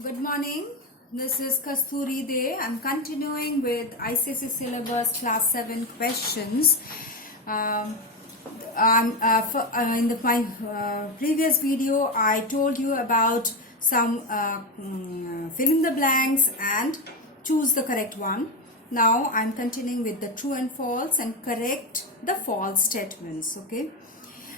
Good morning. This is Kasturi Day. I'm continuing with ICSE syllabus class 7 questions. In my previous video, I told you about some fill in the blanks and choose the correct one. Now I'm continuing with the true and false and correct the false statements. Okay.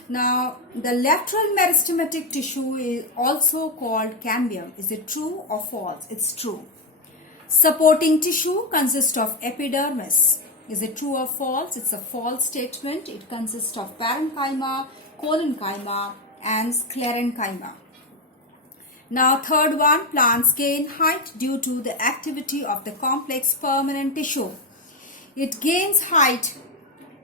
Now, the lateral meristematic tissue is also called cambium. Is it true or false? It's true. Supporting tissue consists of epidermis. Is it true or false? It's a false statement. It consists of parenchyma, columnar, and sclerenchyma. Now, third one, plants gain height due to the activity of the complex permanent tissue. It gains height.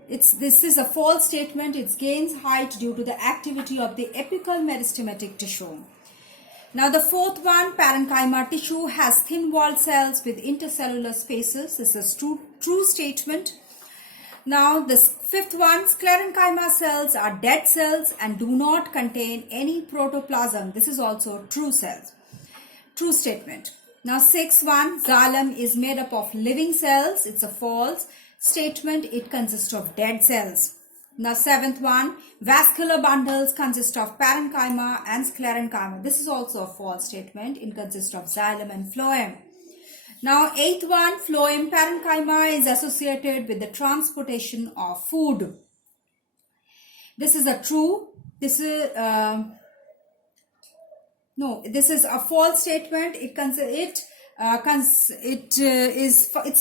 This is a false statement. It gains height due to the activity of the apical meristematic tissue. Now the fourth one, parenchyma tissue has thin-walled cells with intercellular spaces. This is true statement. Now the fifth one, sclerenchyma cells are dead cells and do not contain any protoplasm. This is also true statement. Now sixth one, xylem is made up of living cells. It's a false statement. It consists of dead cells. Now seventh one, vascular bundles consist of parenchyma and sclerenchyma. This is also a false statement. It consists of xylem and phloem. Now eighth one, phloem parenchyma is associated with the transportation of food. This is a true. This is a false statement. Its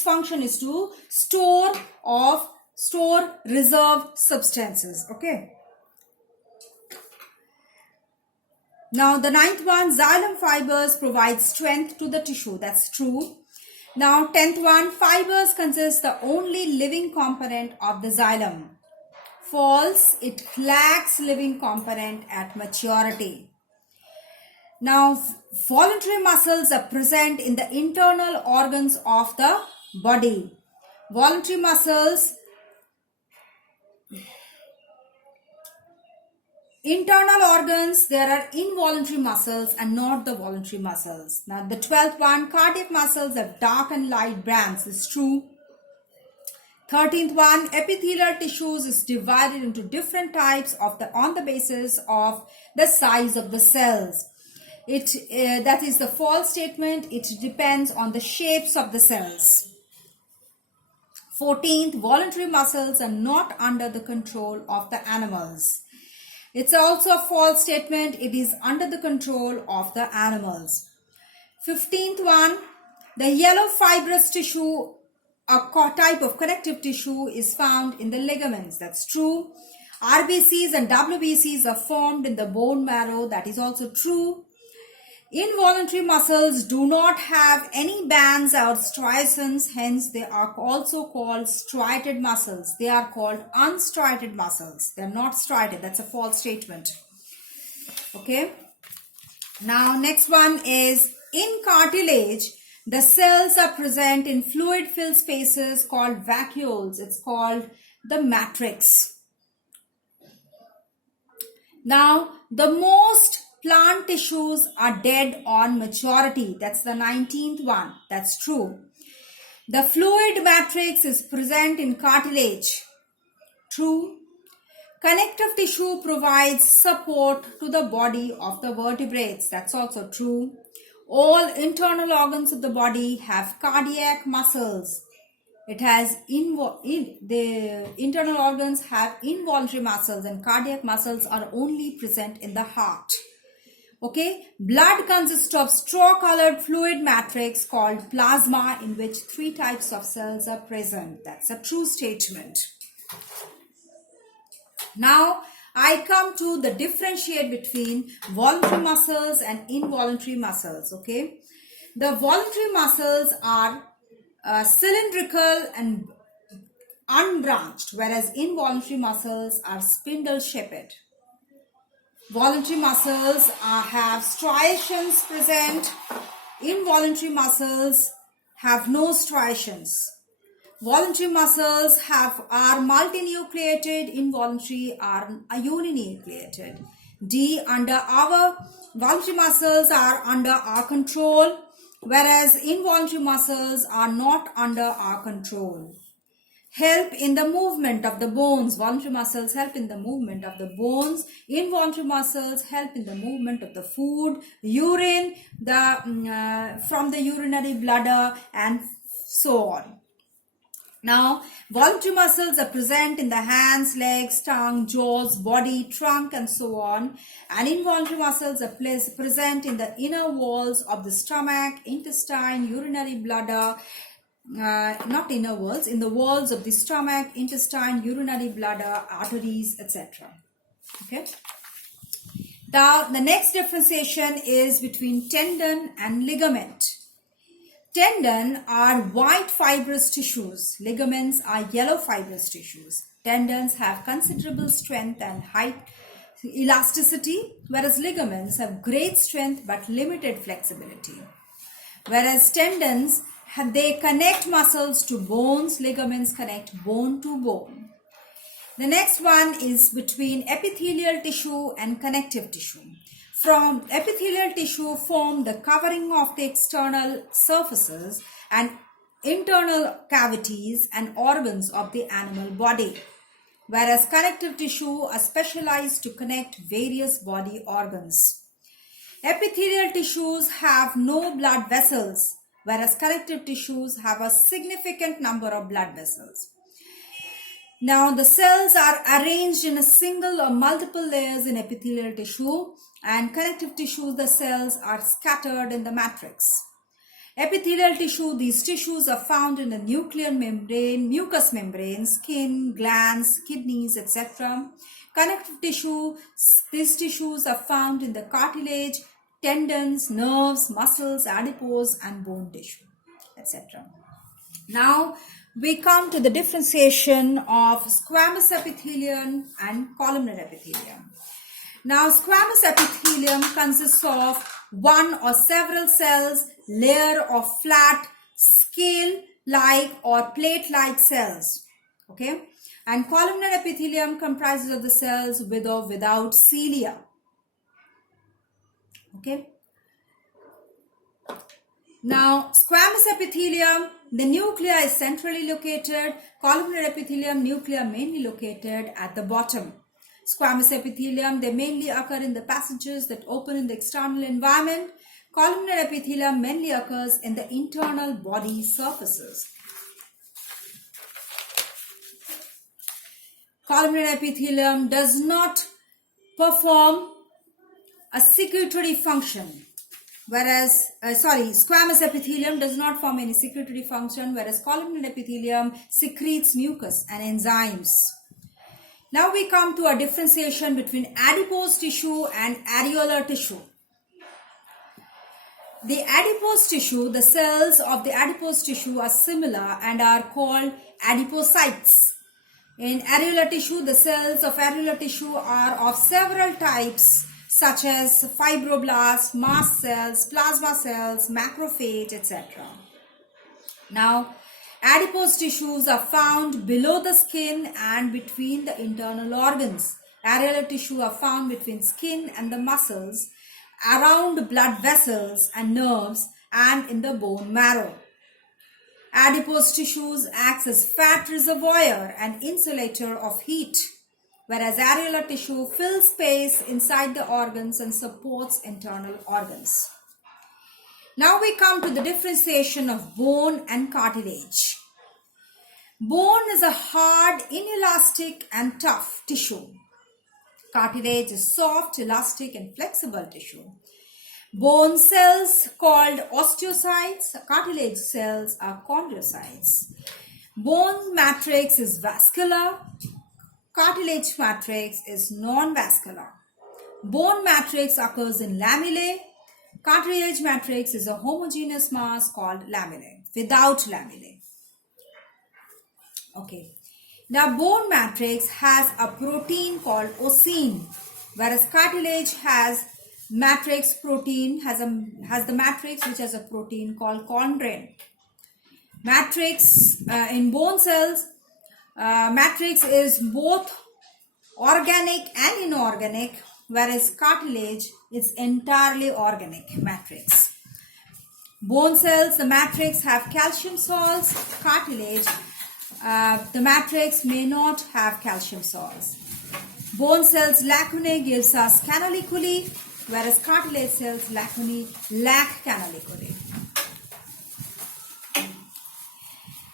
function is to store reserve substances. Okay. Now the ninth one, xylem fibers provide strength to the tissue. That's true. Now 10th one, fibers consist the only living component of the xylem. False. It lacks living component at maturity. Now, voluntary muscles are present in the internal organs of the body. Voluntary muscles, internal organs, there are involuntary muscles and not the voluntary muscles. Now, the 12th one, cardiac muscles have dark and light bands. This is true. 13th one, epithelial tissues is divided into different types on the basis of the size of the cells. That is the false statement. It depends on the shapes of the cells. 14th, voluntary muscles are not under the control of the animals. It's also a false statement. It is under the control of the animals. 15th one, the yellow fibrous tissue, a type of connective tissue, is found in the ligaments. That's true. RBCs and WBCs are formed in the bone marrow. That is also true. Involuntary muscles do not have any bands or striations, hence they are also called striated muscles. They are called unstriated muscles. They are not striated. That's a false statement. Okay. Now next one is, in cartilage, the cells are present in fluid-filled spaces called vacuoles. It's called the matrix. Now the most plant tissues are dead on maturity. That's the 19th one. That's true. The fluid matrix is present in cartilage. True. Connective tissue provides support to the body of the vertebrates. That's also true. All internal organs of the body have cardiac muscles. The internal organs have involuntary muscles and cardiac muscles are only present in the heart. Okay, blood consists of straw-colored fluid matrix called plasma, in which 3 types of cells are present. That's a true statement. Now, I come to the differentiate between voluntary muscles and involuntary muscles. Okay, the voluntary muscles are cylindrical and unbranched, whereas involuntary muscles are spindle-shaped. Voluntary muscles have striations present. Involuntary muscles have no striations. Voluntary muscles are multinucleated. Involuntary are uninucleated. D, under our voluntary muscles are under our control, whereas involuntary muscles are not under our control. Help in the movement of the bones. Voluntary muscles help in the movement of the bones. Involuntary muscles help in the movement of the food, urine, from the urinary bladder, and so on. Now, voluntary muscles are present in the hands, legs, tongue, jaws, body, trunk, and so on. And involuntary muscles are present in the inner walls of the stomach, intestine, urinary bladder, not inner walls, in the walls of the stomach, intestine, urinary bladder, arteries, etc. Okay. Now, the next differentiation is between tendon and ligament. Tendon are white fibrous tissues. Ligaments are yellow fibrous tissues. Tendons have considerable strength and high elasticity, whereas ligaments have great strength but limited flexibility. Whereas tendons, they connect muscles to bones, ligaments connect bone to bone. The next one is between epithelial tissue and connective tissue. From epithelial tissue form the covering of the external surfaces and internal cavities and organs of the animal body, whereas connective tissue are specialized to connect various body organs. Epithelial tissues have no blood vessels, whereas connective tissues have a significant number of blood vessels. Now, the cells are arranged in a single or multiple layers in epithelial tissue, and connective tissue, the cells are scattered in the matrix. Epithelial tissue, these tissues are found in the nuclear membrane, mucous membrane, skin, glands, kidneys, etc. Connective tissue, these tissues are found in the cartilage, tendons, nerves, muscles, adipose, and bone tissue, etc. Now, we come to the differentiation of squamous epithelium and columnar epithelium. Now, squamous epithelium consists of one or several cells, layer of flat, scale-like or plate-like cells. Okay, and columnar epithelium comprises of the cells with or without cilia. Okay. Now, squamous epithelium, the nuclei is centrally located. Columnar epithelium, nuclei mainly located at the bottom. Squamous epithelium, they mainly occur in the passages that open in the external environment. Columnar epithelium mainly occurs in the internal body surfaces. Columnar epithelium does not perform a secretory function, whereas, squamous epithelium does not form any secretory function, whereas columnar epithelium secretes mucus and enzymes. Now we come to a differentiation between adipose tissue and areolar tissue. The adipose tissue, the cells of the adipose tissue are similar and are called adipocytes. In areolar tissue, the cells of areolar tissue are of several types, such as fibroblasts, mast cells, plasma cells, macrophage, etc. Now, adipose tissues are found below the skin and between the internal organs. Areolar tissue are found between skin and the muscles, around blood vessels and nerves, and in the bone marrow. Adipose tissues acts as fat reservoir and insulator of heat, whereas areolar tissue fills space inside the organs and supports internal organs. Now we come to the differentiation of bone and cartilage. Bone is a hard, inelastic and tough tissue. Cartilage is soft, elastic and flexible tissue. Bone cells called osteocytes, cartilage cells are chondrocytes. Bone matrix is vascular, cartilage matrix is non-vascular. Bone matrix occurs in lamellae. Cartilage matrix is a homogeneous mass called lamellae, without lamellae. Okay. Now, bone matrix has a protein called osine, whereas cartilage has matrix protein, has the matrix which has a protein called chondrin. Matrix in bone cells, matrix is both organic and inorganic. whereas cartilage is entirely organic matrix. Bone cells, the matrix have calcium salts. Cartilage, the matrix may not have calcium salts. Bone cells lacunae gives us canaliculi, whereas cartilage cells lacunae lack canaliculi.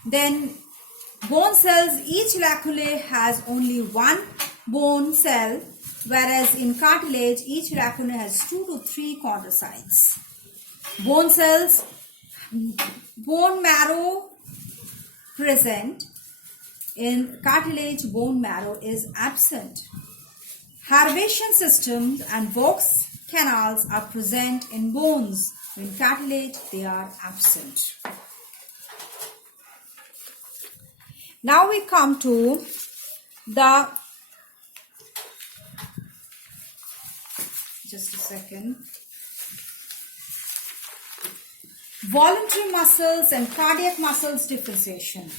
Then bone cells, each lacule has only one bone cell, whereas in cartilage each lacune has 2 to 3 chondrocytes. Bone cells, bone marrow present. In cartilage, bone marrow is absent. Herbation systems and Vox canals are present in bones. In cartilage, they are absent. Now we come to the, just a second, voluntary muscles and cardiac muscles differentiation.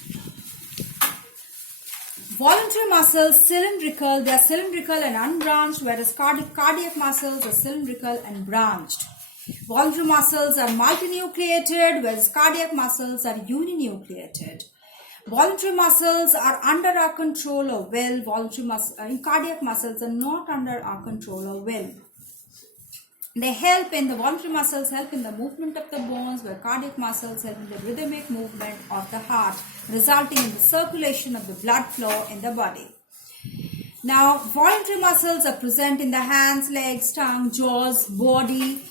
Voluntary muscles, cylindrical, they are cylindrical and unbranched, whereas cardiac muscles are cylindrical and branched. Voluntary muscles are multinucleated, whereas cardiac muscles are uninucleated. Voluntary muscles are under our control or will. Cardiac muscles are not under our control or will. They help in the voluntary muscles help in the movement of the bones, where cardiac muscles help in the rhythmic movement of the heart, resulting in the circulation of the blood flow in the body. Now, voluntary muscles are present in the hands, legs, tongue, jaws, body,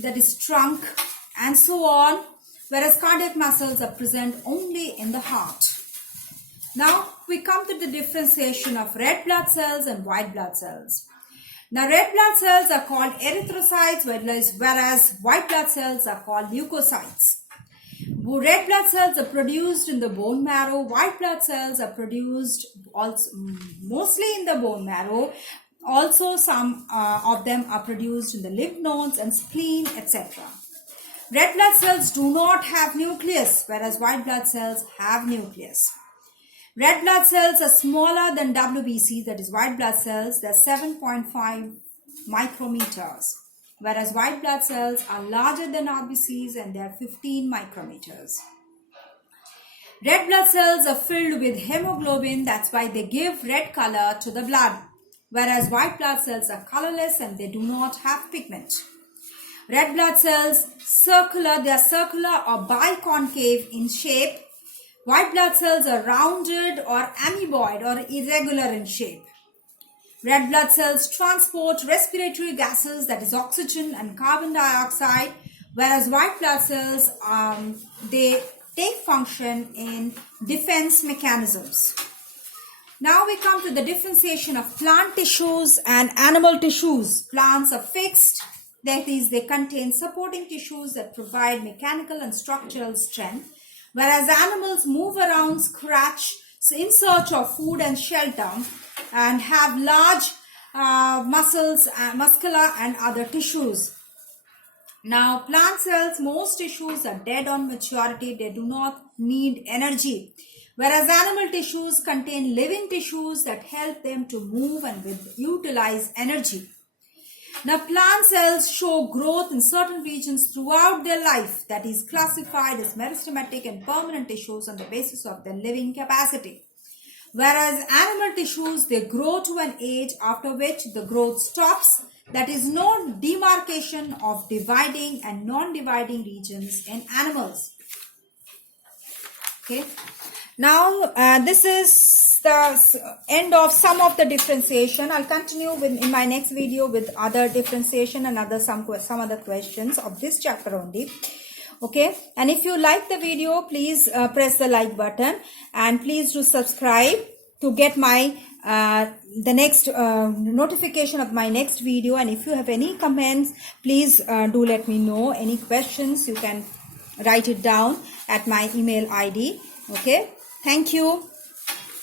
that is trunk, and so on, whereas cardiac muscles are present only in the heart. Now, we come to the differentiation of red blood cells and white blood cells. Now, red blood cells are called erythrocytes, whereas white blood cells are called leukocytes. Red blood cells are produced in the bone marrow. White blood cells are produced also mostly in the bone marrow. Also, some of them are produced in the lymph nodes and spleen, etc. Red blood cells do not have nucleus, whereas white blood cells have nucleus. Red blood cells are smaller than WBC, that is white blood cells. They are 7.5 micrometers, whereas white blood cells are larger than RBCs and they are 15 micrometers. Red blood cells are filled with hemoglobin, that's why they give red color to the blood, whereas white blood cells are colorless and they do not have pigment. Red blood cells, they are circular or biconcave in shape. White blood cells are rounded or amoeboid or irregular in shape. Red blood cells transport respiratory gases, that is oxygen and carbon dioxide, whereas white blood cells, they take function in defense mechanisms. Now we come to the differentiation of plant tissues and animal tissues. Plants are fixed, that is, they contain supporting tissues that provide mechanical and structural strength, whereas animals move around, scratch, in search of food and shelter, and have large muscular and other tissues. Now, plant cells, most tissues are dead on maturity. They do not need energy. Whereas animal tissues contain living tissues that help them to move and utilize energy. Now, plant cells show growth in certain regions throughout their life, that is classified as meristematic and permanent tissues on the basis of their living capacity. Whereas animal tissues, they grow to an age after which the growth stops. That is no demarcation of dividing and non-dividing regions in animals. Okay. Now, this is the end of some of the differentiation. I'll continue in my next video with other differentiation and some other questions of this chapter only. Okay, and if you like the video, please press the like button and please do subscribe to get my the next notification of my next video. And if you have any comments, please do let me know. Any questions, you can write it down at my email ID. Okay, thank you.